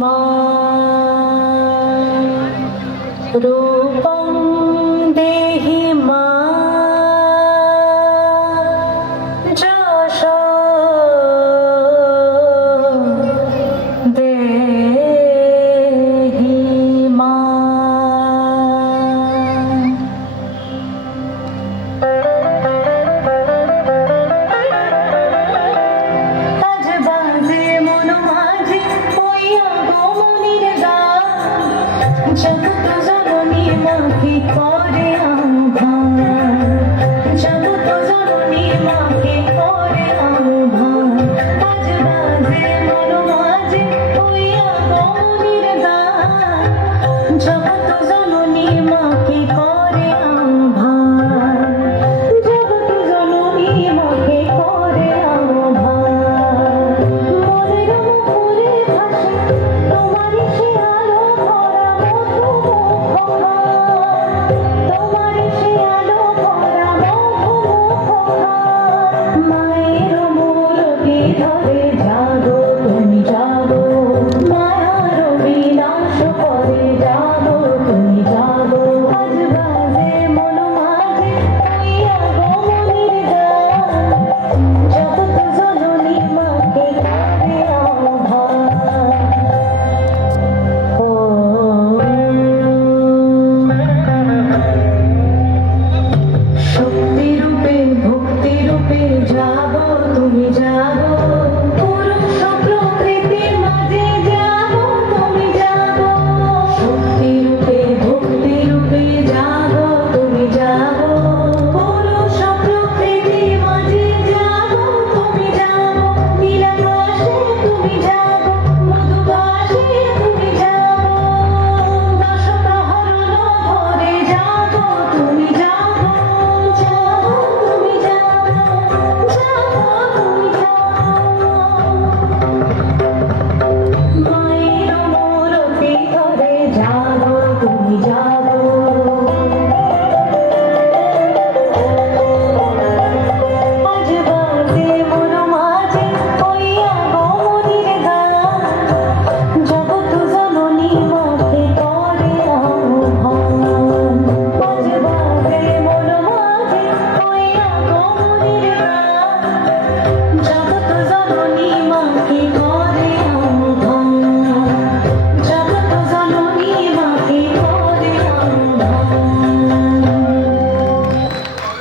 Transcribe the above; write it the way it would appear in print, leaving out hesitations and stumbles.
মা রূপং দেহি মা যশ দেহি মা। আজ বাজে মন মাঝে হইয়া গমনির গান, জগৎ জননী মাকে করে আহ্বান, জগৎ জননী মাকে করে আহ্বান। আজ বাজে মন মাঝে হইয়া গমনির গান, জগৎ জননী মাকে করে আহ্বান, জগৎ জননী মাকে করে আহ্বান। মনের মুখরে ভাসে তোমার